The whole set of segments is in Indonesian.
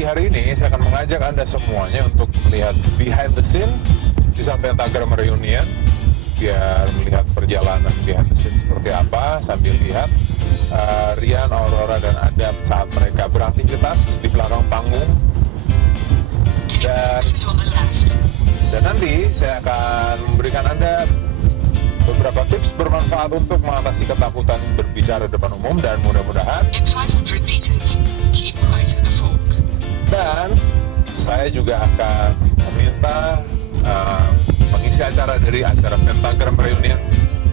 Jadi hari ini saya akan mengajak Anda semuanya untuk melihat behind the scene di saat Pentagram Reunion, biar melihat perjalanan behind the scene seperti apa sambil lihat Rian, Aurora, dan Adam saat mereka beraktivitas di belakang panggung. Dan nanti saya akan memberikan Anda beberapa tips bermanfaat untuk mengatasi ketakutan berbicara di depan umum, dan mudah-mudahan dan saya juga akan meminta mengisi acara dari acara Pentagram Reunion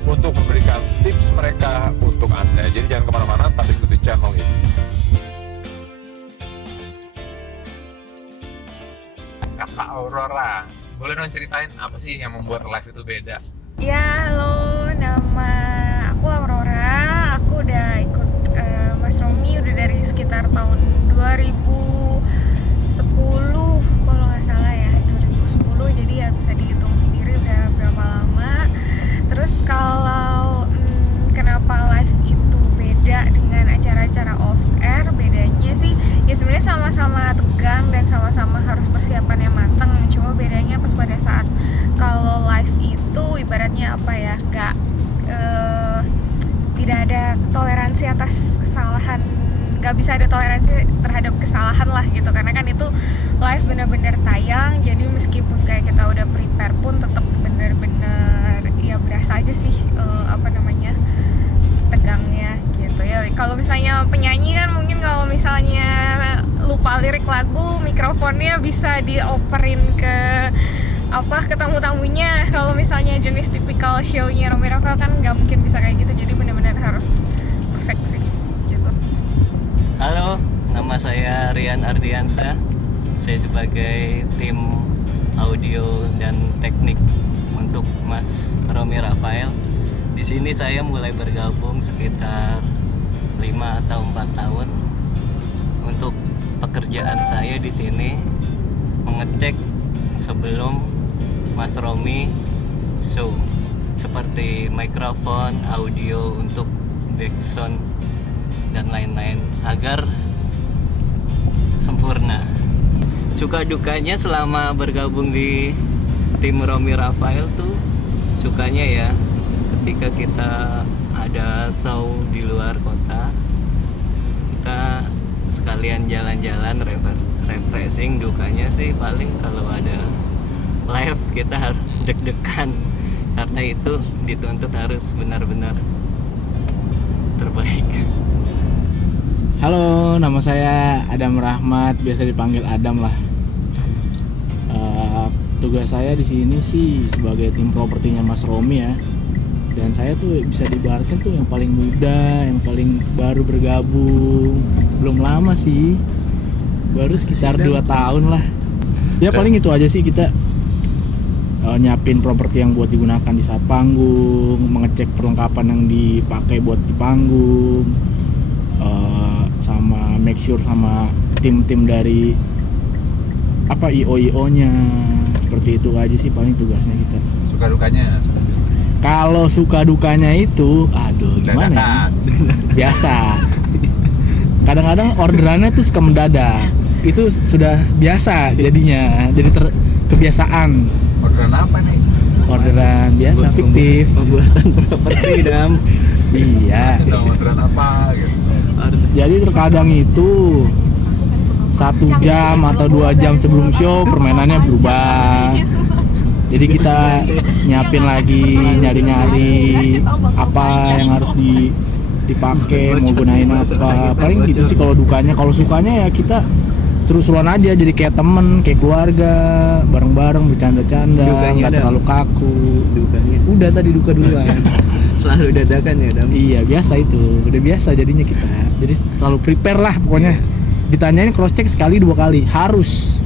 untuk memberikan tips mereka untuk Anda. Jadi jangan kemana-mana, tapi ikuti channel ini. Kakak Aurora, boleh dong ceritain apa sih yang membuat live itu beda? Ya, halo, nama aku Aurora. Aku udah ikut Mas Romi udah dari sekitar tahun 2010 kalau nggak salah ya, 2010. Jadi ya bisa dihitung sendiri udah berapa lama. Terus kalau kenapa live itu beda dengan acara-acara off air, bedanya sih ya sebenarnya sama-sama tegang dan sama-sama harus persiapan yang matang. Cuma bedanya pas pada saat kalau live itu ibaratnya apa ya, tidak ada toleransi atas kesalahan, nggak bisa ada toleransi terhadap kesalahan lah gitu, karena kan itu live benar-benar tayang. Jadi meskipun kayak kita udah prepare pun tetap benar-benar ya berasa aja sih tegangnya gitu ya. Kalau misalnya penyanyi kan mungkin kalau misalnya lupa lirik lagu, mikrofonnya bisa dioperin ke tamu-tamunya. Kalau misalnya jenis tipikal show-nya Romi Rafael kan nggak mungkin bisa kayak gitu, jadi benar-benar harus perfect sih gitu. Halo, nama saya Rian Ardiansa. Saya sebagai tim audio dan teknik untuk Mas Romi Rafael. Di sini saya mulai bergabung sekitar 5 atau 4 tahun. Untuk pekerjaan saya di sini mengecek sebelum Mas Romi show, seperti mikrofon, audio untuk backsound dan lain-lain agar sempurna. Suka dukanya selama bergabung di tim Romi Rafael tuh, sukanya ya ketika kita ada show di luar kota, kita sekalian jalan-jalan refreshing. Dukanya sih paling kalau ada live kita harus deg-degan, karena itu dituntut harus benar-benar terbaik. Halo, nama saya Adam Rahmat, biasa dipanggil Adam lah. Tugas saya di sini sih sebagai tim propertinya Mas Romi ya. Dan saya tuh bisa diibaratkan tuh yang paling muda, yang paling baru bergabung. Belum lama sih, baru sekitar 2 tahun lah. Ya paling itu aja sih, kita nyiapin properti yang buat digunakan di saat panggung, mengecek perlengkapan yang dipakai buat di panggung, sama make sure sama tim-tim dari IO-nya. Seperti itu aja sih paling tugasnya kita. Suka dukanya? Kalau suka dukanya itu, aduh gimana ya? Biasa. Kadang-kadang orderannya tuh suka mendadak. Itu sudah biasa jadinya, jadi kebiasaan. Orderan apa nih? Orderan biasa, fiktif. Pembuatan properti, Dam. Iya. Orderan apa gitu? Jadi terkadang itu 1 jam atau 2 jam sebelum show permainannya berubah. Jadi kita nyiapin lagi, nyari-nyari apa yang harus dipakai, mau gunain apa. Paling gitu sih kalau dukanya. Kalau sukanya ya kita seru-seruan aja, jadi kayak temen, kayak keluarga, bareng-bareng bercanda-canda, nggak terlalu kaku. Dukanya Udah tadi duka duluan. selalu dadakan ya, Dam. Iya biasa itu, udah biasa jadinya kita. Jadi selalu prepare lah pokoknya. Ditanyain cross check sekali 2 kali harus.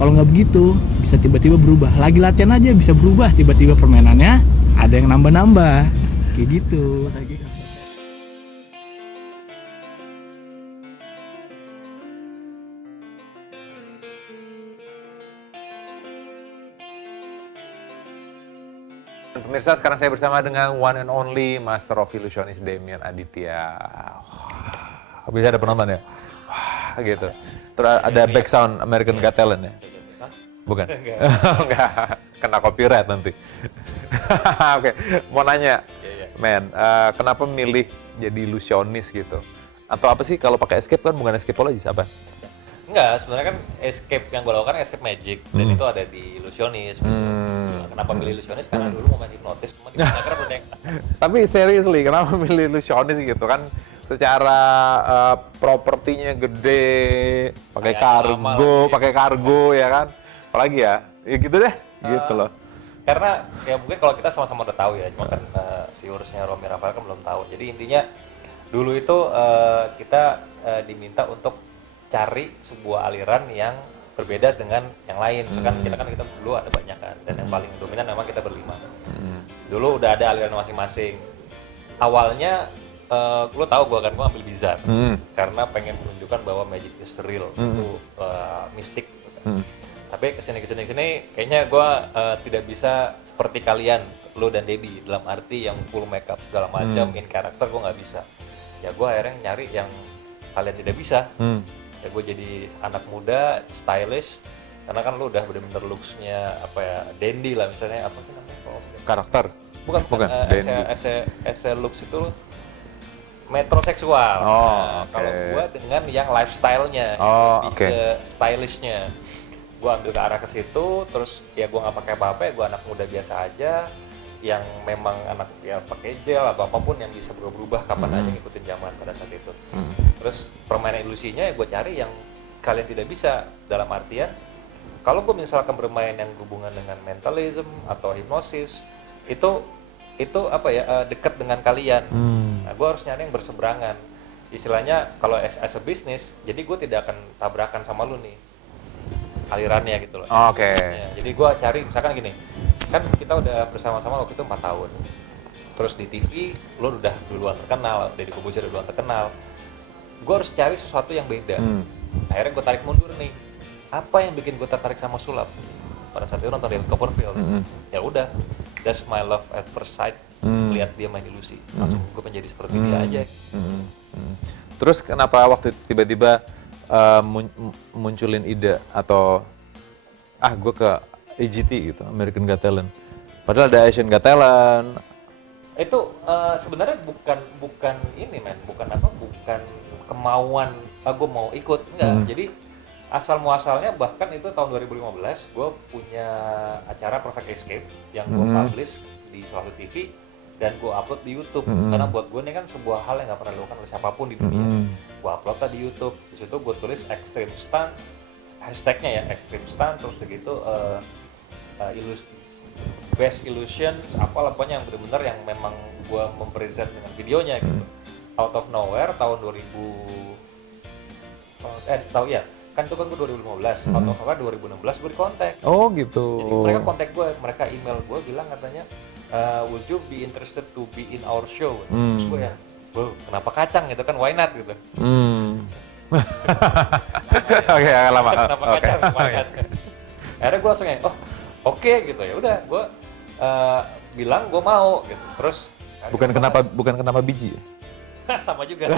Kalau nggak begitu bisa tiba-tiba berubah. Lagi latihan aja bisa berubah, tiba-tiba permainannya ada yang nambah-nambah kayak gitu. Pemirsa, sekarang saya bersama dengan one and only Master of Illusionist Demian Aditya. Bisa ada penonton ya? Wah, gitu. Terus ada back sound American Got Talent ya? Bukan? Enggak, kena copyright nanti. Oke, mau nanya, men, kenapa milih jadi ilusionis gitu? Atau apa sih kalau pakai escape kan bukan escapologist apa? Enggak, sebenarnya kan escape yang gue lakukan escape magic dan itu ada di ilusionis. Gitu. Nah, kenapa milih ilusionis? Karena dulu mau main hipnotis, cuma di Instagram udah yang Tapi seriously, kenapa milih ilusionis gitu kan? Secara propertinya gede, pakai kargo ya kan? Apalagi ya gitu deh, gitu loh. Karena ya mungkin kalau kita sama-sama udah tahu ya, cuma kan viewersnya Romi Rafael kan belum tahu. Jadi intinya dulu itu kita diminta untuk cari sebuah aliran yang berbeda dengan yang lain. Misalkan kita dulu ada banyak kan, dan yang paling dominan memang kita berlima. Dulu udah ada aliran masing-masing. Awalnya lo tahu gue ambil Bizarre karena pengen menunjukkan bahwa magic is real, itu mistik gitu kan. Tapi kesini kayaknya gue tidak bisa seperti kalian, lo dan Dedi, dalam arti yang full makeup segala macam, in karakter gue nggak bisa. Ya gue akhirnya nyari yang kalian tidak bisa. Ya gue jadi anak muda, stylish, karena kan lu udah bener-bener looks-nya apa ya, dandy lah misalnya, apa sih namanya? Karakter? Bukan. As a looks itu metroseksual. Kalau gue dengan yang lifestyle-nya, lebih ke stylishnya. Gue ambil ke arah ke situ, terus ya gue nggak pakai apa-apa, ya gue anak muda biasa aja, yang memang anak ya pakai gel atau apapun yang bisa berubah kapan aja ngikutin zaman pada saat itu. Terus permainan ilusinya ya gue cari yang kalian tidak bisa, dalam artian kalau gue misalkan bermain yang berhubungan dengan mentalism atau hipnosis itu apa ya, dekat dengan kalian. Nah, gue harus nyari yang berseberangan. Istilahnya kalau as a business, jadi gue tidak akan tabrakan sama lu nih alirannya gitu loh. Jadi gue cari misalkan gini, kan kita udah bersama-sama waktu itu 4 tahun. Terus di TV lo udah duluan terkenal, Deddy Corbuzier udah duluan terkenal. Gue harus cari sesuatu yang beda. Akhirnya gue tarik mundur nih. Apa yang bikin gue tertarik sama sulap? Pada saat itu nonton David Copperfield. Ya udah, that's my love at first sight. Lihat dia main ilusi, langsung gue menjadi seperti dia aja. Terus kenapa waktu tiba-tiba munculin ide atau gue ke AGT gitu, American Got Talent. Padahal ada Asian Got Talent. Itu sebenarnya bukan ini men, bukan kemauan gue mau ikut, enggak. Jadi asal muasalnya bahkan itu tahun 2015 gue punya acara Perfect Escape yang gue publish di suatu TV dan gue upload di YouTube. Karena buat gue ini kan sebuah hal yang nggak pernah dilakukan oleh siapapun di dunia. Gue upload di YouTube, di situ gue tulis Extreme Stunt, hashtagnya ya Extreme Stunt, terus begitu best illusion, apalah pokoknya yang benar-benar yang memang gue mempresent dengan videonya gitu. Out of nowhere tahun 2000 kan itu kan gue 2015, out of nowhere 2016 gue dikontak. Oh gitu. Jadi mereka kontak gue, mereka email gue bilang katanya would you be interested to be in our show? Terus gue ya, kenapa kacang gitu kan, why not gitu. Oke, lama. Kenapa kacang, why not. Akhirnya gue langsung oke gitu, ya udah gue bilang gue mau gitu. Terus bukan kenapa biji ya? sama juga.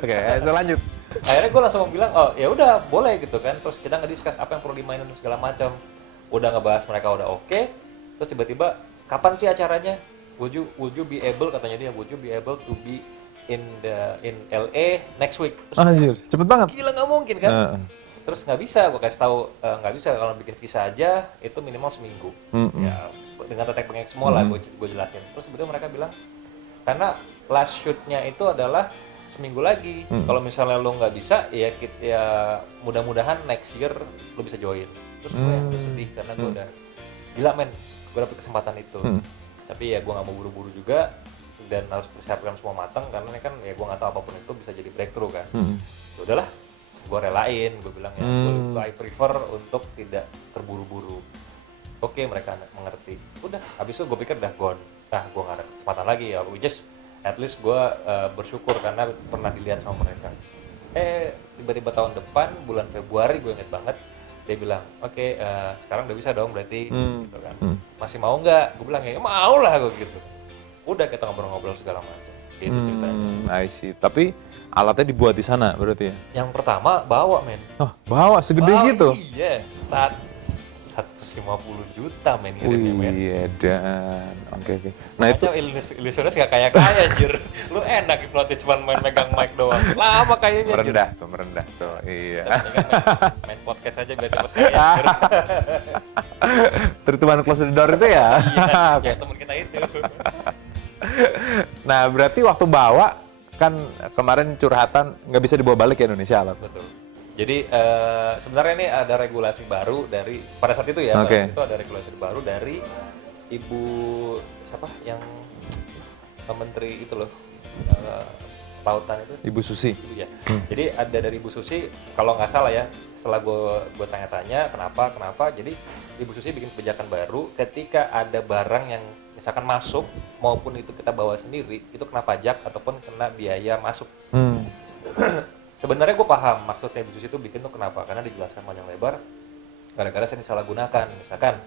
Oke, lanjut. Akhirnya gue langsung bilang ya udah boleh gitu kan. Terus kita ngediskus apa yang perlu dimainin dan segala macam. Udah ngebahas, mereka udah oke. Terus tiba-tiba kapan sih acaranya? Would you be able, katanya dia, would you be able to be in LA next week? Anjir, cepet banget. Gila, nggak mungkin kan? Terus nggak bisa, gue kasih tahu nggak bisa, kalau bikin visa aja itu minimal seminggu. Ya dengan tetek bengek semua lah gue jelasin. Terus sebetulnya mereka bilang karena last shootnya itu adalah seminggu lagi. Kalau misalnya lo nggak bisa, ya mudah-mudahan next year lo bisa join. Terus gue sedih karena gue udah gila men, gue dapet kesempatan itu. Tapi ya gue nggak mau buru-buru juga dan harus persiapkan semua matang karena ini kan ya gue nggak tahu apapun itu bisa jadi breakthrough kan. Ya udahlah, gue relain, gue bilang ya I prefer untuk tidak terburu-buru. Oke, mereka mengerti. Udah, habis itu gue pikir udah gone. Nah, gue nggak ada kesempatan lagi ya. At least gue bersyukur karena pernah dilihat sama mereka. Tiba-tiba tahun depan bulan Februari gue inget banget, dia bilang oke, sekarang udah bisa dong berarti gitu kan. Masih mau nggak? Gue bilang ya mau lah gue gitu. Udah kita ngobrol-ngobrol segala macam. Gitu ceritanya. I see. Tapi alatnya dibuat di sana berarti ya? Yang pertama bawa men. Oh, bawa segede gitu? Iya, 150 juta men ngirimnya men. Wih, dan oke. Nah itu Ilusionis gak kaya-kaya anjir. Lu enak hipnotis cuma megang mic doang. Lama kayaknya anjir. merendah tuh, iya. Main podcast aja biar cepet kaya anjir. Tertutupan close the door itu ya? Iya, ya temen kita itu. Nah berarti waktu bawa kan kemarin curhatan nggak bisa dibawa balik ke Indonesia alat. Betul. Jadi sebenarnya ini ada regulasi baru dari pada saat itu ya, Oke. itu ada regulasi baru dari Ibu siapa yang menteri itu loh lautan itu. Ibu Susi. Ibu ya. Jadi ada dari Ibu Susi kalau nggak salah ya, setelah gue tanya-tanya kenapa, jadi Ibu Susi bikin kebijakan baru ketika ada barang yang misalkan masuk maupun itu kita bawa sendiri itu kena pajak ataupun kena biaya masuk. Sebenarnya gue paham maksudnya Ibu Susi itu bikin tuh kenapa, karena dijelaskan panjang lebar gara-gara sering disalahgunakan. Misalkan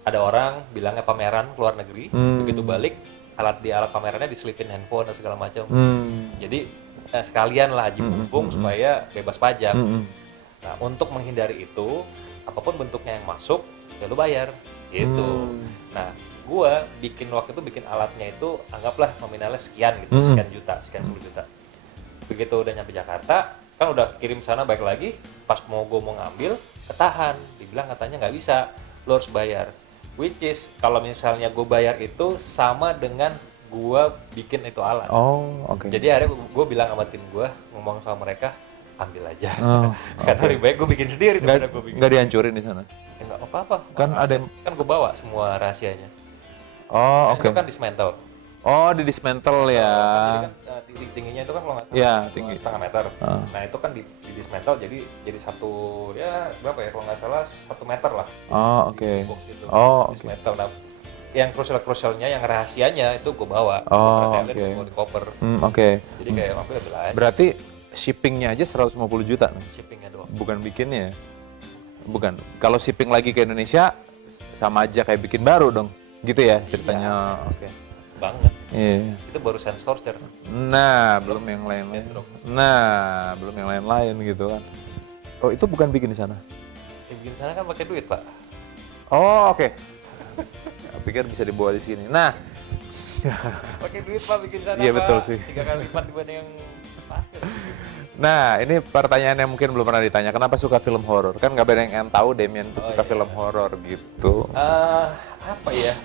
ada orang bilangnya pameran ke luar negeri, begitu balik alat pamerannya diselipin handphone dan segala macam. Jadi sekalian lah haji mumpung supaya bebas pajak. Nah untuk menghindari itu apapun bentuknya yang masuk ya lu bayar gitu. Nah gue waktu itu bikin alatnya itu anggaplah nominalnya sekian gitu, sekian puluh juta. Begitu udah nyampe Jakarta kan udah kirim sana balik lagi, pas mau ngambil ketahan, dibilang katanya nggak bisa, lo harus bayar, which is kalau misalnya gue bayar itu sama dengan gue bikin itu alat. Jadi akhirnya gue bilang sama tim gue, ngomong sama mereka, ambil aja. Karena lebih baik gue bikin sendiri daripada gue bikin. Nggak dihancurin di sana? Ya nggak apa-apa, Kan ada kan gue bawa semua rahasianya. Oke. Itu kan dismantle. Di dismantle ya. Jadi kan titik tingginya itu kan kalau nggak salah Iya, tinggi. setengah meter. Nah itu kan di dismantle jadi satu ya berapa ya kalau nggak salah 1 meter lah. Oke. Gitu. Oke. Dismantle. Nah yang krusialnya yang rahasianya itu gue bawa. Oke. Gue di koper. Oke. Jadi kayak ambil aja. Berarti shippingnya aja 150 juta nih? Shippingnya doang. Bukan bikinnya? Bukan. Kalau shipping lagi ke Indonesia sama aja kayak bikin baru dong? Gitu ya ceritanya? Iya. Oke. Banget. Iya. Itu baru sensor cer. Nah, belum yang lain-lain. Belum yang lain-lain gitu kan. Oh, itu bukan bikin di sana? Bikin sana kan pakai duit, Pak. Oke. Aku pikir bisa dibawa di sini. Nah, pakai duit, Pak, bikin sana. Iya, Pak. betul sih. 3 kali lipat dibanding yang pasir. nah ini pertanyaan yang mungkin belum pernah ditanya. Kenapa suka film horor? Kan nggak banyak yang tahu Damien tuh suka film horor gitu. Apa ya?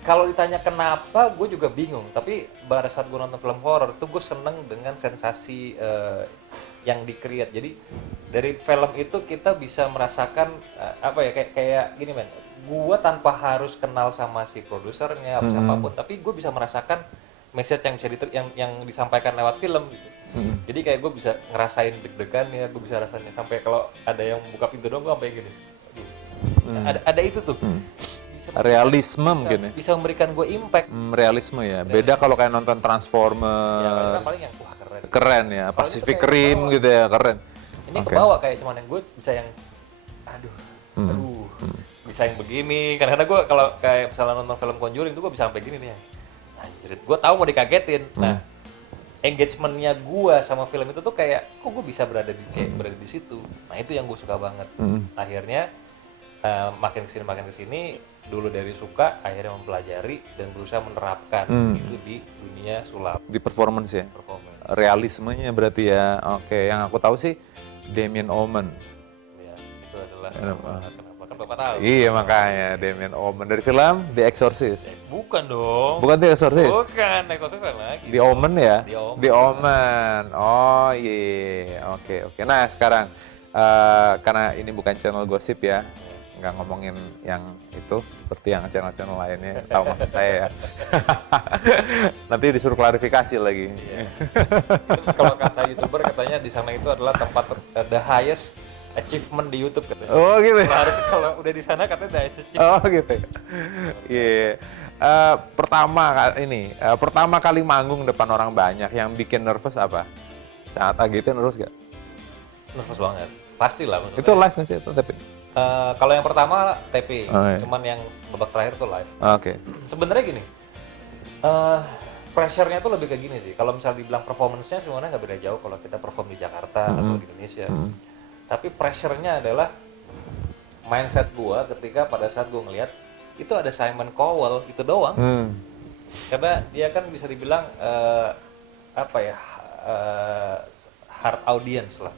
Kalau ditanya kenapa, gue juga bingung. Tapi pada saat gue nonton film horor, tuh gue seneng dengan sensasi yang di-create. Jadi dari film itu kita bisa merasakan kayak gini men. Gue tanpa harus kenal sama si produsernya, siapapun, tapi gue bisa merasakan message yang bisa yang disampaikan lewat film. Gitu. Jadi kayak gue bisa ngerasain deg-degannya, gue bisa rasain sampai kalau ada yang buka pintu doang, gue sampai gini. Ada itu tuh. Realisme mungkin ya? Bisa memberikan gue impact. Realisme ya. Beda kalau kayak nonton Transformer. Ya, kan paling yang wah keren. Keren ya, Pacific Rim gitu ya, keren. Ini kebawa kayak cuman yang gue bisa yang bisa yang begini. Karena gue kalau kayak misalnya nonton film Conjuring tuh gue bisa sampai gini nih. Anjir, gue tahu mau dikagetin. Nah, engagementnya gue sama film itu tuh kayak kok gue bisa berada di situ. Nah, itu yang gue suka banget. Akhirnya makin kesini dulu dari suka akhirnya mempelajari dan berusaha menerapkan itu di dunia sulap, di performance ya, realismenya berarti ya. Oke, yang aku tahu sih Damien Omen ya, itu adalah kenapa kan Bapak tahu. Iya makanya Damien Omen dari film The Exorcist. Bukan dong, bukan The Exorcist, bukan The Exorcist lagi, The Omen ya, The Omen. Oh iya, oke. Nah sekarang karena ini bukan channel gosip ya, nggak ngomongin yang itu seperti yang channel-channel lainnya, tahu maksud saya ya. Nanti disuruh klarifikasi lagi. Iya. Itu kalau kata YouTuber katanya di sana itu adalah tempat the highest achievement di YouTube katanya. Oh gitu. Harus kalau udah di sana katanya the highest achievement. Oh gitu. Iya. Pertama kali manggung depan orang banyak yang bikin nervous apa? Saat AGT nervous gak? Nervous banget. Pastilah. Itu live nggak sih itu tapi? Kalau yang pertama TP, iya. cuman yang babak terakhir tuh live. Oke. Sebenarnya gini, pressure-nya tuh lebih kayak gini sih. Kalau misalnya dibilang performance-nya sebenarnya nggak beda jauh kalau kita perform di Jakarta atau di Indonesia. Tapi pressure-nya adalah mindset gua ketika pada saat gua ngelihat itu ada Simon Cowell itu doang. Karena dia kan bisa dibilang hard audience lah.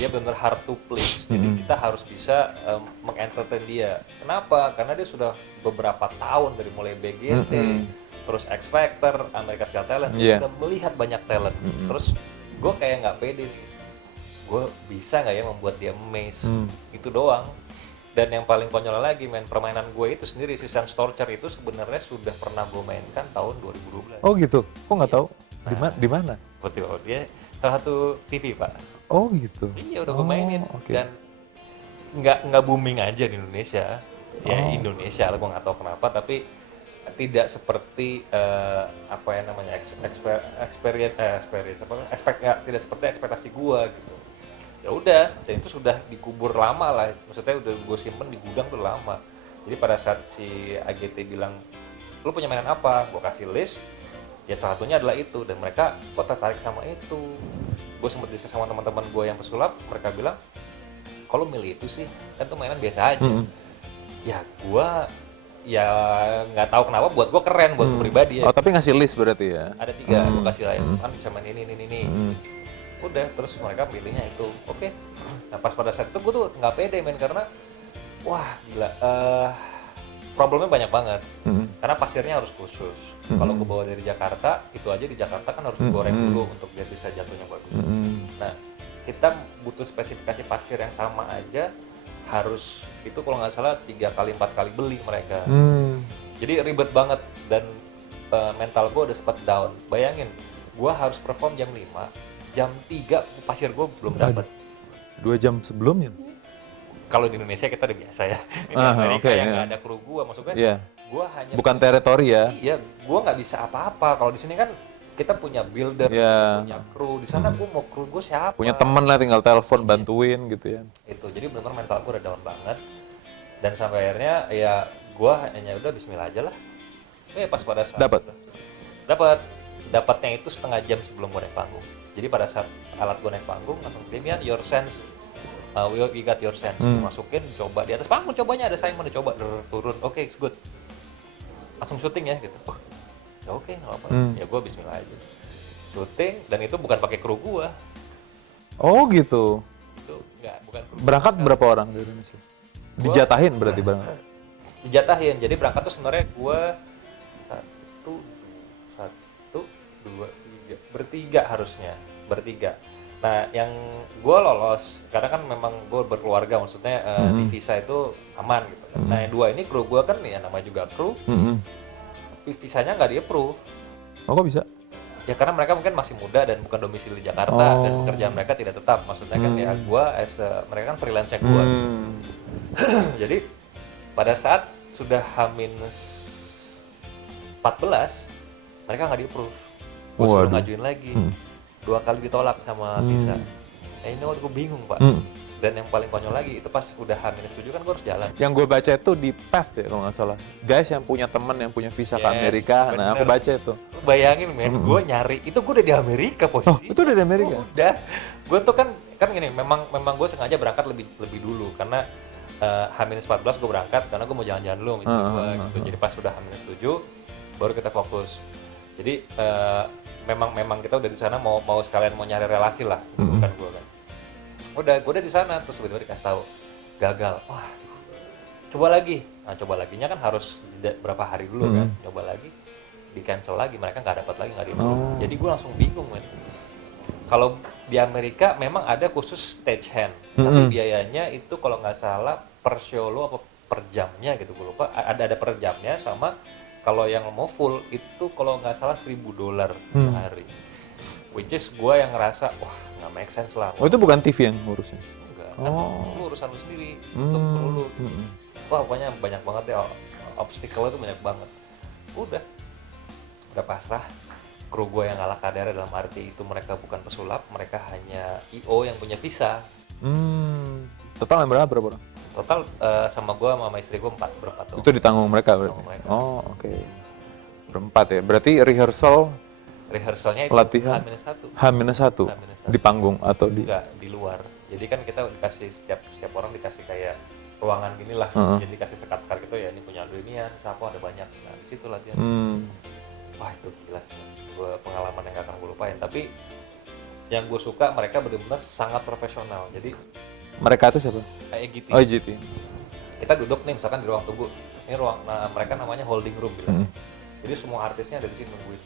Dia benar hard to please. Jadi kita harus bisa mengentertain dia. Kenapa? Karena dia sudah beberapa tahun dari mulai BGT, terus X Factor, America's Got Talent, dia sudah melihat banyak talent. Terus gue kayak nggak pede nih. Gue bisa nggak ya membuat dia amazed? Itu doang. Dan yang paling konyol lagi, permainan gue itu sendiri, si Sense Torture itu sebenarnya sudah pernah gue mainkan tahun 2012. Oh gitu? Kok nggak tahu? Di mana? Seperti dia salah satu TV, Pak. Oh gitu? Iya, udah gue mainin. Dan nggak booming aja di Indonesia. Ya Indonesia lah, gue nggak tahu kenapa, tapi tidak seperti tidak seperti ekspektasi gue gitu. Ya udah, dan itu sudah dikubur lama lah, maksudnya udah gue simpen di gudang tuh lama. Jadi pada saat si AGT bilang, lu punya mainan apa? Gue kasih list, ya salah satunya adalah itu, dan mereka kok tertarik sama itu. Gue sempat diskusi sama teman-teman gue yang pesulap, mereka bilang, kalau milih itu sih, kan tuh mainan biasa aja. Ya gue, ya nggak tahu kenapa buat gue keren, buat gue pribadi ya. Oh tapi ngasih list berarti ya? Ada 3, gue kasih lah, kan bisa main ini. Udah, terus mereka pilihnya itu. Oke. Nah pas pada saat itu gue tuh nggak pede men, karena wah gila, problemnya banyak banget. Karena pasirnya harus khusus. Kalau gue bawa dari Jakarta, itu aja di Jakarta kan harus digoreng dulu untuk biar bisa jatuhnya bagus. Nah kita butuh spesifikasi pasir yang sama aja, harus itu kalau nggak salah 3 kali 4 kali beli mereka. Jadi ribet banget, dan mental gue udah sempat down. Bayangin, gue harus perform jam 5, jam 3 pasir gue belum dapat. 2 jam sebelumnya? Kalau di Indonesia kita udah biasa ya. Di Amerika yang nggak ada kru gue, maksudnya gue hanya bukan teritori ya? Iya, gue nggak bisa apa-apa. Kalau di sini kan kita punya builder, punya kru. Di sana gue mau kru gue siapa? Punya temen lah, tinggal telepon, bantuin gitu ya. Itu, jadi benar-benar mental gue udah down banget. Dan sampai akhirnya ya gue hanya udah bismillah aja lah. Pas pada saat dapatnya itu setengah jam sebelum gue naik panggung. Jadi pada saat alat gue naik panggung langsung Demian, your sense, we got your sense. Masukin, coba di atas panggung, cobanya ada Simon, coba turun, oke, it's good. Langsung syuting ya gitu. Ya oke, nggak apa-apa. Ya gue bismillah aja. Syuting, dan itu bukan pakai kru gue. Oh gitu. Itu bukan kru. Berangkat berapa orang dari Indonesia? Dijatahin berarti berangkat? Dijatahin, jadi berangkat tuh sebenarnya gue 3 harusnya, bertiga. Nah, yang gue lolos, karena kan memang gue berkeluarga, maksudnya di visa itu aman gitu. Nah, yang 2 ini kru gue kan ya namanya juga kru, visanya nggak di-approve. Oh kok bisa? Ya karena mereka mungkin masih muda dan bukan domisili di Jakarta, dan pekerjaan mereka tidak tetap. Maksudnya kan ya gue, mereka kan freelance-nya gue. Jadi pada saat sudah H-14, mereka nggak di-approve. Gue suruh ngajuin lagi, 2 kali ditolak sama visa. Ini gue bingung Pak. Dan yang paling konyol lagi, itu pas udah H-7 kan gue harus jalan. Yang gue baca itu di Path ya kalau nggak salah. Guys yang punya teman yang punya visa ke Amerika, nah aku baca itu. Lu bayangin men, gue nyari, itu gue udah di Amerika posisi. Oh itu udah di Amerika? Udah. Gue tuh kan gini, memang gue sengaja berangkat lebih dulu, karena H-14 gue berangkat, karena gue mau jalan-jalan dulu sama gue gitu. Jadi pas udah H-7, baru kita fokus. Jadi memang kita udah di sana mau sekalian mau nyari relasi lah, bukan gue kan. Gue udah di sana, terus tiba-tiba dikasih tahu gagal. Wah, coba lagi. Nah, coba laginya kan harus berapa hari dulu kan. Coba lagi, di cancel lagi, mereka nggak dapat lagi, nggak di-approve. Jadi gue langsung bingung men. Kalau di Amerika memang ada khusus stage hand, tapi biayanya itu kalau nggak salah per show lo apa per jamnya gitu, gue lupa. Ada per jamnya, sama kalau yang mau full itu kalau nggak salah $1,000 sehari. Which is gue yang ngerasa, wah nggak make sense lah. Oh itu bukan TV yang ngurusnya? Enggak, kan lu urusan lu sendiri, untuk lu. Wah pokoknya banyak banget ya, obstacle itu banyak banget. Udah pasrah. Kru gue yang ngalah kadar, dalam arti itu mereka bukan pesulap, mereka hanya IO yang punya visa. Total yang berapa orang? Total sama gue sama istri gue berempat tuh. Itu ditanggung mereka berarti? Oh oke. berempat ya. Berarti Rehearsalnya itu latihan H-1. H-1 di panggung atau di Enggak, di luar. Jadi kan kita dikasih setiap orang dikasih kayak ruangan gini lah. Jadi dikasih sekat-sekat gitu ya, ini punya Adrian, aku ada banyak. Nah, di situ latihan. Wah, itu gila. Pengalaman yang gak akan gue lupain. Tapi yang gue suka mereka benar-benar sangat profesional. Jadi mereka itu siapa? kayak EGT. Oh, EGT. Kita duduk nih misalkan di ruang tunggu. Ini ruang mereka namanya holding room bilang. Jadi semua artisnya ada di sini nungguin.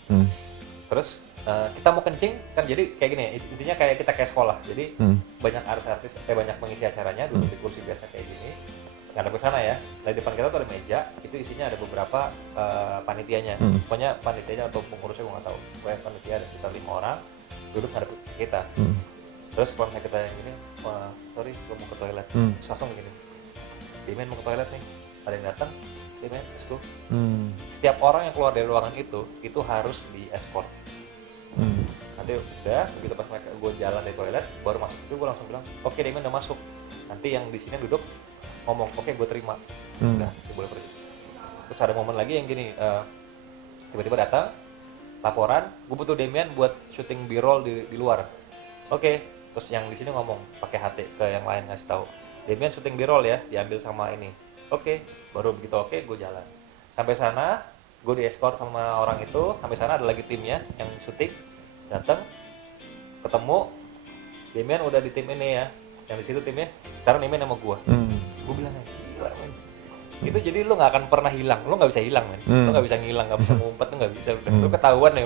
Terus kita mau kencing kan, jadi kayak gini, intinya kayak kita kayak sekolah. Jadi banyak artis-artis, banyak pengisi acaranya duduk di kursi biasa kayak gini, ngadep ke sana ya. Di depan kita tuh ada meja, itu isinya ada beberapa panitianya. Pokoknya panitianya atau pengurusnya gue nggak tahu. Pokoknya panitia ada sekitar 5 orang duduk ngadep kita. Terus kalau misalnya kita yang gini, sorry gue mau ke toilet, langsung gini, Dimen mau ke toilet nih, ada yang datang, Dimen, let's go. Setiap orang yang keluar dari ruangan itu harus di escort. Nanti udah begitu pas mereka gue jalan dari toilet baru masuk, itu gue langsung bilang oke, Dimen udah masuk, nanti yang di sini duduk ngomong oke, gue terima, udah boleh pergi. Terus ada momen lagi yang gini, tiba-tiba datang laporan, gue butuh Demian buat syuting B-roll di luar. Oke, terus yang di sini ngomong pakai HT ke yang lain ngasih tahu, Demian syuting B-roll ya, diambil sama ini. Oke, baru begitu oke, gue jalan. Sampai sana, gue di escort sama orang itu. Sampai sana ada lagi timnya yang syuting, datang, ketemu, Demian udah di tim ini ya, yang di situ timnya. Sekarang Demian sama gue. Gue bilang gila men. Itu jadi lu nggak akan pernah hilang, lu nggak bisa hilang men. Lu nggak bisa ngilang, nggak bisa ngumpet, lu nggak bisa. Udah, lu ketahuan ya.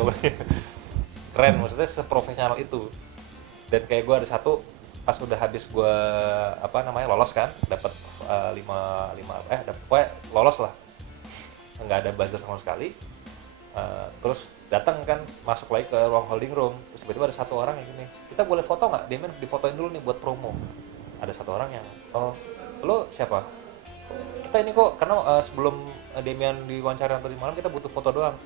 Keren, maksudnya seprofesional itu. Dan kayak gue ada satu pas udah habis gue lolos kan, dapat pokoknya lolos lah, nggak ada buzzer sama sekali. Terus datang kan, masuk lagi ke ruang holding room, terus tiba-tiba ada satu orang yang gini, kita boleh foto nggak? Dia difotoin dulu nih buat promo. Ada satu orang yang, oh lo siapa? Kita ini kok, karena sebelum Demian diwawancara tadi malam kita butuh foto doang.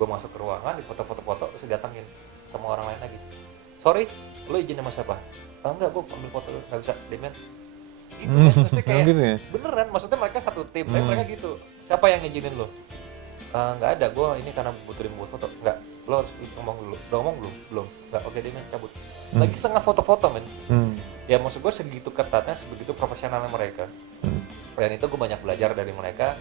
Gue masuk ke ruangan, di foto-foto, terus didatengin sama orang lain lagi. Sorry, lo izin sama siapa? Enggak, gue ambil foto dulu, nggak bisa, Demian. Gitu kan, maksudnya kayak gitu ya? beneran, maksudnya mereka satu tim, tapi mereka gitu. Siapa yang ngizinin lo? Nggak ada, gue ini karena butuh buat foto. Nggak, lo harus ngomong dulu. Udah ngomong belum? Nggak, oke Demian, cabut. Lagi setengah foto-foto men. Ya maksud gue segitu ketatnya, sebegitu profesionalnya mereka. Dan itu gue banyak belajar dari mereka,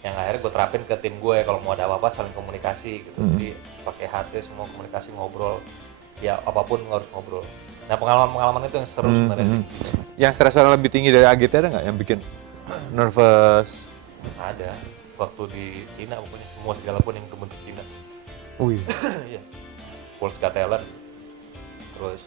yang akhirnya gue terapin ke tim gue. Kalau mau ada apa-apa saling komunikasi gitu. Jadi pakai HT semua, komunikasi, ngobrol, ya apapun harus ngobrol. Nah pengalaman itu yang seru sebenarnya sih. Yang stresnya lebih tinggi dari AGT ada nggak yang bikin nervous? Ada, waktu di Cina pokoknya semua segala pun yang kebentuk Cina. Wih. Iya. World's Got Talent. Terus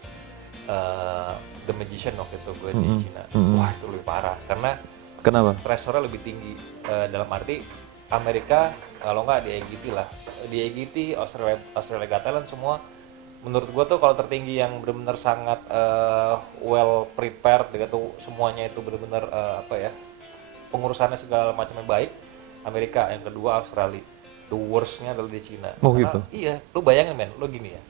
The Magician waktu itu gue di Cina. Wah itu lebih parah karena kenapa? Stressornya lebih tinggi, dalam arti Amerika kalau nggak di EGT lah, di EGT, Australia Got Talent semua menurut gue tuh kalau tertinggi yang benar-benar sangat well prepared gitu, semuanya itu benar-benar pengurusannya segala macamnya baik, Amerika. Yang kedua Australia, the worst-nya adalah di Cina. Oh karena, gitu? Iya, lu bayangin men, lu gini ya,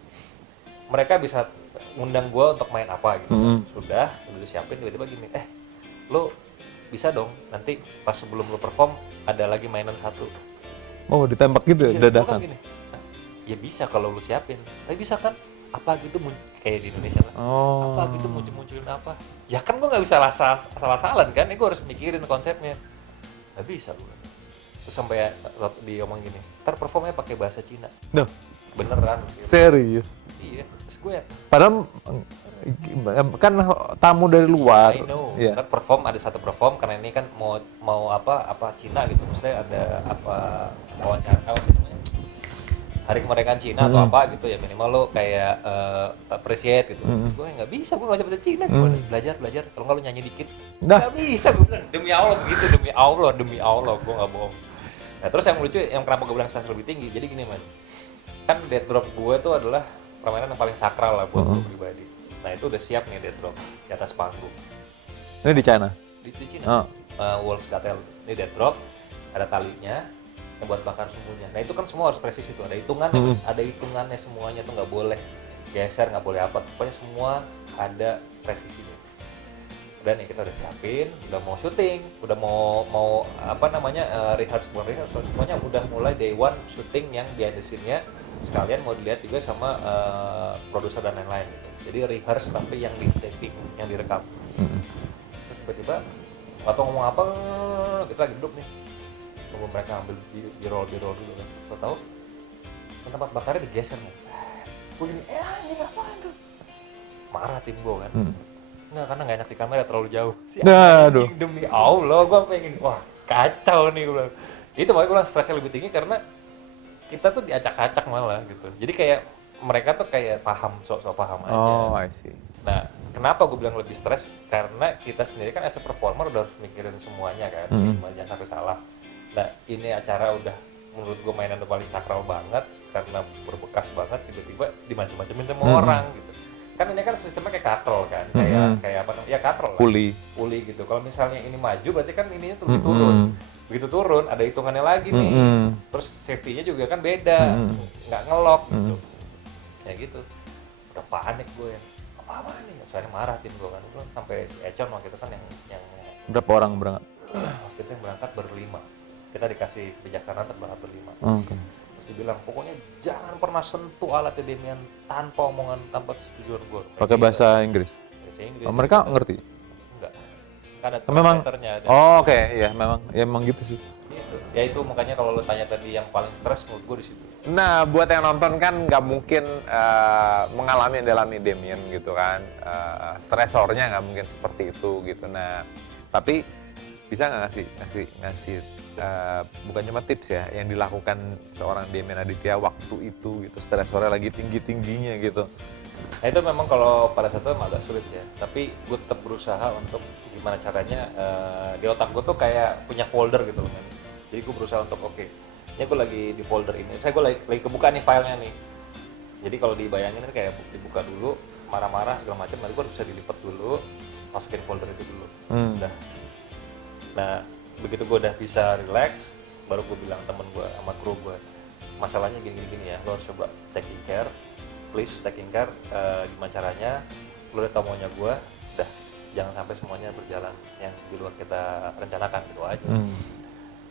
mereka bisa ngundang gue untuk main apa gitu, sudah disiapin, tiba-tiba gini, lu bisa dong nanti pas sebelum lu perform ada lagi mainan satu. Oh ditembak gitu ya, dadakan? Kan ya bisa kalau lu siapin, tapi bisa kan apa gitu kayak di Indonesia lah. Apa gitu munculin apa, ya kan gua nggak bisa asal-asalan kan, gue harus mikirin konsepnya, nggak bisa gue. Terus sampai diomong gini, ntar performnya pakai bahasa Cina. Duh. Beneran serius? Iya, terus gue padahal kan tamu dari luar. I know. Yeah. Ntar perform, ada satu perform karena ini kan mau apa Cina gitu, maksudnya ada apa wawancara apa sih namanya, hari kemerdekaan Cina atau apa gitu ya, minimal lo kayak appreciate gitu. Terus gue nggak bisa, gue nggak bisa bahasa Cina, gue belajar kalau nggak lo nyanyi dikit nggak bisa, gue bilang demi Allah begitu, demi Allah gue nggak bohong. Nah terus yang lucu, yang kenapa gue bilang stres lebih tinggi, jadi gini man, kan death drop gue tuh adalah permainan yang paling sakral lah buat gue pribadi. Nah itu udah siap nih death drop di atas panggung. Ini di China? Di Cina. World's Got Talent. Ini death drop, ada talinya yang buat bakar sumbunya. Nah itu kan semua harus presis itu, ada hitungannya, ada hitungannya semuanya tuh, nggak boleh geser, nggak boleh apa, pokoknya semua ada presisinya. udah nih kita udah siapin, udah mau syuting, udah mau apa namanya rehearse, bukan rehearse, semuanya udah mulai day one syuting yang behind the scene-nya sekalian mau dilihat juga sama produser dan lain-lain gitu. Jadi rehearse tapi yang di taping, yang direkam. Terus tiba-tiba nggak tahu ngomong apa, kita lagi duduk nih tunggu mereka ambil b-roll dulu kan. Tahu tempat bakarnya digeser nih. Gue gini, ini ngapain tuh? Marah tim gue kan. Nggak, karena nggak enak di kamera terlalu jauh. Aduh. Demi Allah, gue pengen, wah kacau nih gue. Itu makanya gue bilang stresnya lebih tinggi karena kita tuh diacak-acak malah gitu. Jadi kayak mereka tuh kayak paham, sok-sok paham aja. Oh, I see. Nah, kenapa gue bilang lebih stres? Karena kita sendiri kan as a performer udah harus mikirin semuanya kan, jangan sampai salah. Nah, ini acara udah menurut gue mainan udah paling sakral banget karena berbekas banget, tiba-tiba dimacem-macemin sama orang gitu. Kan ini kan sistemnya kayak katrol kan, kayak apa namanya? Ya katrol lah. Puli gitu. Kalau misalnya ini maju berarti kan ininya tuh turun. Begitu turun ada hitungannya lagi nih. Terus safety-nya juga kan beda. Nggak ngelok gitu. Ya gitu. Udah panik gue ya. Apa nih? Soalnya marah tim gue kan. Gue sampai econ waktu itu kan yang Berapa orang berangkat? waktu itu yang berangkat berlima. Kita dikasih kebijaksanaan berangkat berlima. Oke. Dibilang pokoknya jangan pernah sentuh alatnya Demian tanpa omongan, tanpa setujuan gue. Pakai bahasa Inggris. Bahasa Inggris. Oh, mereka ngerti? Enggak. Kan ada Memang. translatornya ada. Oh, oke. Ya memang gitu sih. Gitu. Ya itu makanya kalau lo tanya tadi yang paling stres menurut gue di situ. Nah, buat yang nonton kan nggak mungkin mengalami yang dialami Damien gitu kan. Stresornya nggak mungkin seperti itu gitu. Nah, tapi bisa nggak ngasih bukan cuma tips ya yang dilakukan seorang Damien Aditya waktu itu gitu, stresornya lagi tingginya gitu. Nah itu memang kalau pada saat itu agak sulit ya, tapi gue tetap berusaha untuk gimana caranya di otak gue tuh kayak punya folder gitu loh men. Jadi gue berusaha untuk ini gue lagi di folder ini, gue lagi kebuka nih filenya nih. Jadi kalau dibayangin kan kayak dibuka dulu, marah-marah segala macam, nanti gue bisa dilipat dulu, masukin folder itu dulu. Udah. Nah begitu gue udah bisa relax, baru gue bilang temen gue sama kru gue, masalahnya gini ya, lo harus coba taking care, please taking care, gimana caranya, lo udah tau maunya gue, udah jangan sampai semuanya berjalan yang di luar kita rencanakan gitu aja.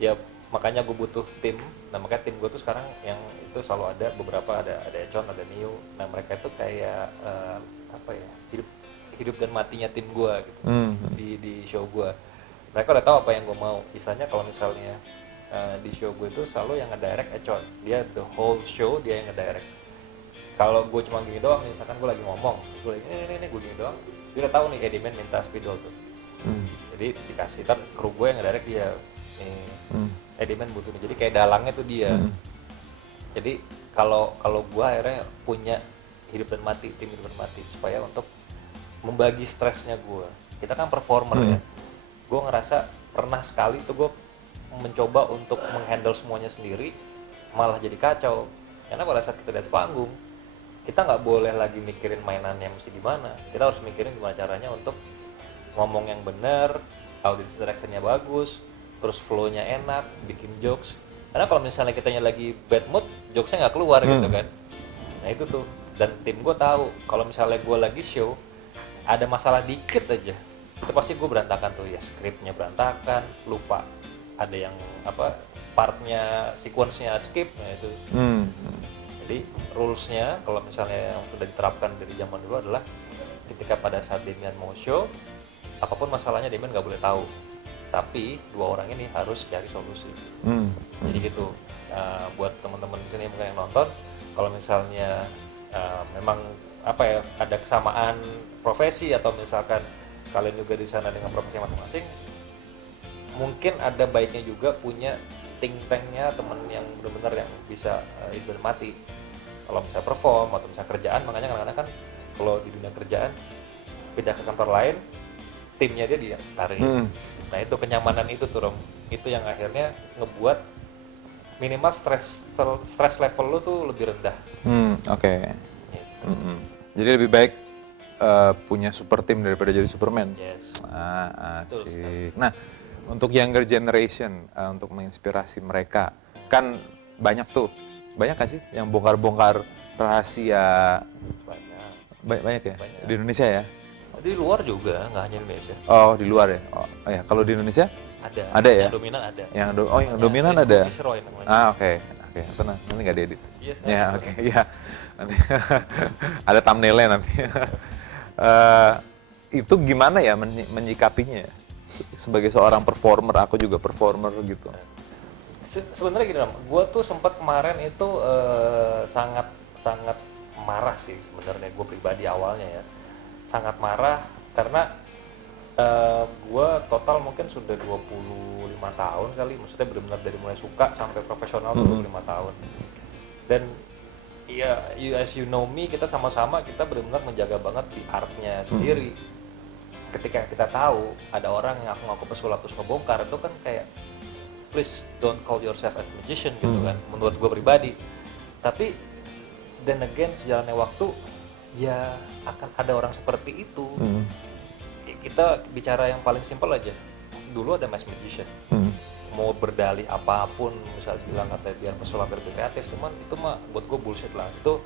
Ya makanya gue butuh tim, nah makanya tim gue tuh sekarang yang itu selalu ada beberapa, ada Econ, ada Nio, nah mereka itu kayak hidup dan matinya tim gue gitu di show gue. Mereka udah tahu apa yang gue mau. Misalnya kalau misalnya di show gue itu selalu yang ngedirect Econ, dia the whole show dia yang ngedirect. Kalau gue cuma gini doang, misalkan gue lagi ngomong, gue lagi ini gue gini doang, dia udah tahu nih Ediman minta spidol tuh. Jadi dikasih, kan kru gue yang ngedirect dia, Ediman butuh nih, jadi kayak dalangnya tuh dia. Jadi kalau gue akhirnya punya hidup dan mati, tim hidup dan mati, supaya untuk membagi stresnya gue. Kita kan performer ya. Gue ngerasa pernah sekali tuh gue mencoba untuk menghandle semuanya sendiri, malah jadi kacau. Karena pada saat kita di atas panggung, kita nggak boleh lagi mikirin mainannya mesti gimana. Kita harus mikirin gimana caranya untuk ngomong yang benar, audio direction-nya bagus, terus flow-nya enak, bikin jokes. Karena kalau misalnya kitanya lagi bad mood, jokesnya nggak keluar gitu kan. Nah itu tuh, dan tim gue tahu kalau misalnya gue lagi show, ada masalah dikit aja, itu pasti gue berantakan tuh ya, skripnya berantakan, lupa ada yang partnya, sequence-nya skip, nah itu. Jadi rules-nya kalau misalnya yang sudah diterapkan dari zaman dulu adalah ketika pada saat Demian mau show, apapun masalahnya Demian nggak boleh tahu, tapi dua orang ini harus cari solusi. Jadi gitu. Buat teman-teman di sini mungkin yang nonton, kalau misalnya memang ada kesamaan profesi atau misalkan kalian juga di sana dengan profesi masing-masing, mungkin ada baiknya juga punya think tank-nya teman yang benar-benar yang bisa hidup mati. Kalau misalnya perform atau misalnya kerjaan, makanya kadang-kadang kan kalau di dunia kerjaan pindah ke kantor lain, timnya dia tarik. Nah itu kenyamanan itu tuh Rom, itu yang akhirnya ngebuat minimal stress level lu tuh lebih rendah. Oke. Gitu. Jadi lebih baik punya super team daripada jadi Superman. Yes. Asik. Nah, untuk younger generation, untuk menginspirasi mereka, kan banyak kan sih yang bongkar-bongkar rahasia? Banyak. Banyak ya? Banyak. Di Indonesia ya? Di luar juga, nggak hanya Indonesia. Oh, di luar ya? Oh ya, kalau di Indonesia? Ada ya? Yang dominan ada. Yang dominan ada? Viceroy namanya. Oke. Tenang, nanti nggak diedit. Yes, Ya, oke, ya. Nanti ada thumbnailnya nanti. Itu gimana ya menyikapinya? Sebagai seorang performer, aku juga performer gitu. Sebenarnya gini, gue tuh sempat kemarin itu sangat marah sih sebenarnya, gue pribadi awalnya ya. Sangat marah karena gue total mungkin sudah 25 tahun kali, maksudnya benar-benar dari mulai suka sampai profesional 25 tahun. Dan ya, as you know me, kita sama-sama kita benar-benar menjaga banget di artnya sendiri. Ketika kita tahu ada orang yang ngaku pesulap terus ngebongkar, itu kan kayak please don't call yourself a magician gitu kan, menurut gue pribadi. Tapi then again, sejalannya waktu ya akan ada orang seperti itu. Kita bicara yang paling simpel aja, dulu ada mass magician, mau berdalih apapun, misalnya bilang katanya biar pesulap lebih kreatif, cuman itu mah buat gue bullshit lah. Itu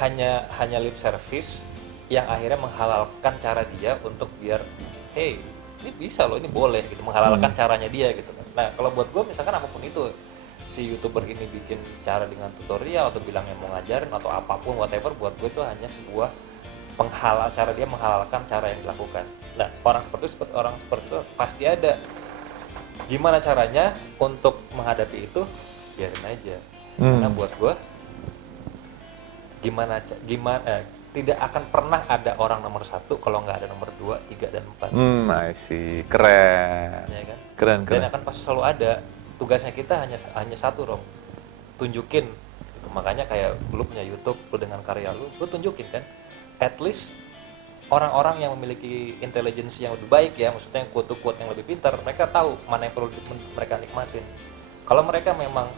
hanya lip service yang akhirnya menghalalkan cara dia untuk biar hey, ini bisa loh, ini boleh gitu, menghalalkan caranya dia gitu kan. Nah, kalau buat gue misalkan apapun itu, si YouTuber ini bikin cara dengan tutorial atau bilang yang mau ngajarin atau apapun whatever, buat gue itu hanya sebuah cara dia menghalalkan cara yang dilakukan. Nah, orang seperti itu pasti ada. Gimana caranya untuk menghadapi itu? Biarin aja. Karena buat gue gimana tidak akan pernah ada orang nomor 1 kalau nggak ada nomor 2, 3, dan 4. I see. Keren. Ya kan? Keren. Dan akan pasti selalu ada. Tugasnya kita hanya satu, Rom. Tunjukin. Gitu. Makanya kayak lu punya YouTube, lu dengan karya lu tunjukin kan. At least orang-orang yang memiliki intelligence yang lebih baik ya, maksudnya yang quote-quote yang lebih pintar, mereka tahu mana yang perlu mereka nikmatin. Kalau mereka memang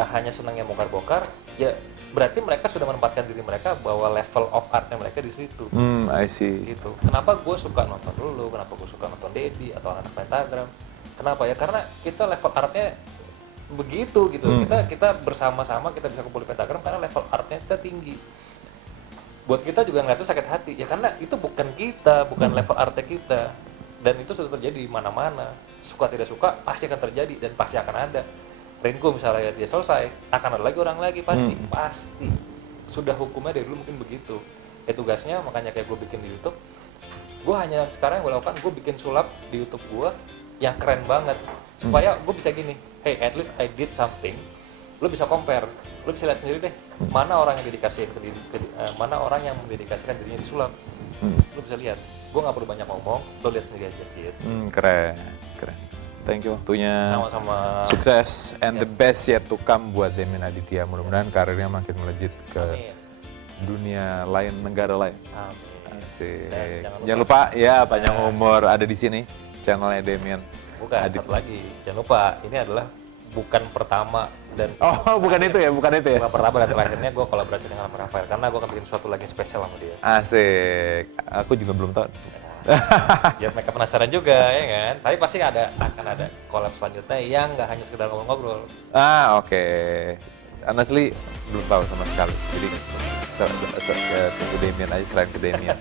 hanya senangnya bongkar-bongkar, ya berarti mereka sudah menempatkan diri mereka bahwa level of artnya mereka di situ. I see. Gitu. Kenapa gue suka nonton dulu? Kenapa gue suka nonton Dedi atau anak Pentagram? Kenapa ya? Karena kita level artnya begitu gitu. Kita bersama-sama kita bisa kumpul di Pentagram karena level artnya kita tinggi. Buat kita juga ngeliat itu sakit hati ya, karena itu bukan kita, bukan level artnya kita. Dan itu sudah terjadi di mana-mana. Suka tidak suka pasti akan terjadi dan pasti akan ada. Ringo misalnya dia selesai, akan ada lagi orang lagi, pasti sudah hukumnya dari dulu mungkin begitu. Ya tugasnya, makanya kayak gue bikin di YouTube, gue hanya sekarang yang gue lakukan, gue bikin sulap di YouTube gue yang keren banget supaya gue bisa gini, hey, at least I did something. Lo bisa compare, lo bisa lihat sendiri deh mana orang yang mana orang yang mendedikasikan dirinya di sulap. Lo bisa lihat, gue nggak perlu banyak ngomong, lo lihat sendiri aja gitu. Keren. Thank you waktunya. Sama-sama. Sukses and the best yet to come buat Demian Aditya. Mudah-mudahan karirnya makin melejit ke dunia lain, negara lain. Amin. Asik. Jangan lupa ya, panjang umur ada di sini channelnya Demian. Bukan, satu lagi. Jangan lupa, ini adalah bukan pertama dan bukan itu ya. bukan pertama dan terakhirnya gue kolaborasi dengan Rafael, karena gue akan bikin sesuatu lagi spesial sama dia. Asik. Aku juga belum tahu. Biar mereka penasaran juga ya kan. Tapi pasti akan ada collab selanjutnya yang nggak hanya sekedar ngobrol-ngobrol. Oke. Honestly belum tahu sama sekali. Jadi tunggu Demian aja, selain ke Demian.